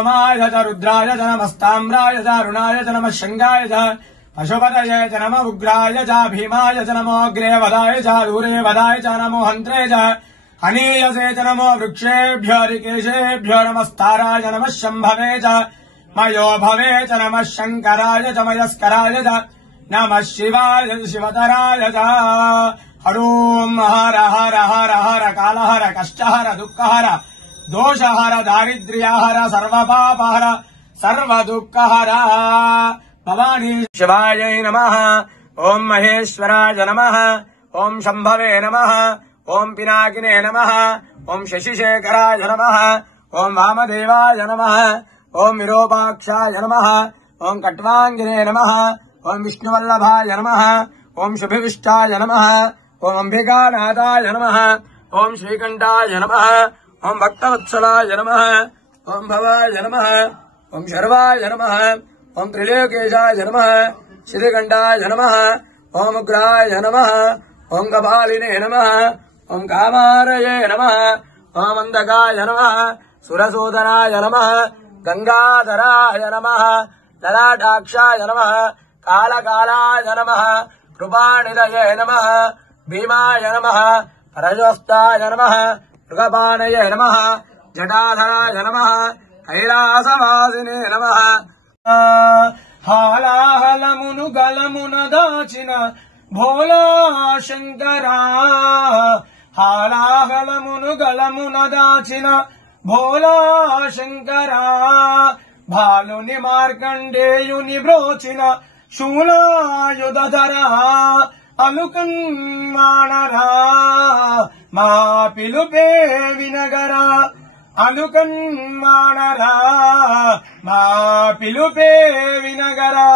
सोमाय च रुद्राय च नमस्ताम्राय च अरुणाय च नमः शङ्गाय च पशुपतये च नमः उग्राय च भीमाय च नमो अग्रे वदाय च दूरे वदाय च नमो हन्त्रे च अनीयसे च नमो वृक्षेभ्यो ऋकेशेभ्यो नमस्ताराय नमः शम्भवे च मयो भवे च नमः शङ्कराय च मयस्कराय च नमः शिवाय शिवतराय च हरोम हर हर हर हर कालहर कष्टहर दुःखहर दोषहर दारिद्र्यहर सर्वपापहर सर्वदुःखहर भवानी शिवायै नमः। ओम महेश्वराय नमः। ओम शंभवे नमः। ओम पिनाकिने नमः। ओम शशिशेखराय नमः। ओम वामदेवाय नमः। ओम विरूपाक्षाय नमः। ओम कट्वांगिने नमः। ओम विष्णुवल्लभाय नमः। ओम शुभविष्टाय नमः। ओम अंबिकानाथाय नमः। ओम श्रीकंठाय नमः। ओम भक्तवत्सलाय नमः। ओम भवाय नमः। ओम शर्वाय नमः। ओम त्रिलोकेशाय नमः। श्रीकंठाय नमः। ओम उग्राय नमः। ओम कपालिने नमः। ओम कामारये नमः। ओम अंधकाय नमः। सुरसूदनाय नमः। गंगाधराय नमः। ललाटाक्षाय नमः। कालकालाय नमः। कृपानिधये नमः। भीमाय नमः। परजोस्ताय नमः। मृगपाणये नमः। जटाधराय नमः। कैलासवासिने नमः। हालाहलमुनु गलमुन दाचिन भोला शंकरा हालाहलमुनु गलमुन दाचिन भोला शंकरा भालुनि मार्कंडेयुनि ब्रोचिन शूलायुधधरा अलुकन्माणरा मा पिलुपे विनगरा अलुकन्माणरा मा पिलुपे विनगरा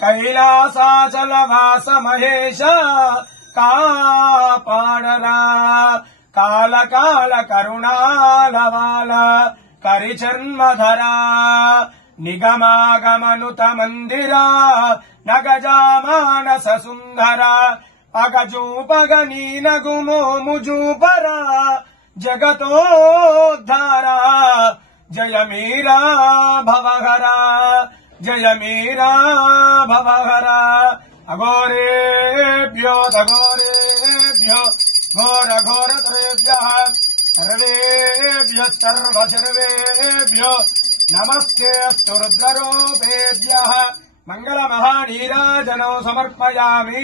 कैलासाचलवास महेश कापाडरा काल काल करुणालवाल करिचर्मधरा निगमागमनुत मंदिरा नगजामानस सुंदरा अगजूपगनी नगुमो मुजूपरा जगतोद्धारा जय मीरा भवहरा जय मीरा भवहरा अघोरेभ्यो तघोरेभ्यो घोर घोरतरेभ्यः सर्वेभ्यः सर्वसर्वेभ्यो नमस्तेऽस्तु रुद्ररूपेभ्यः मंगलमहानीराजनौ समर्पयामि।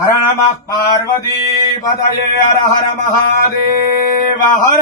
हर नमः पार्वतीपतये हर हर महादेव हर।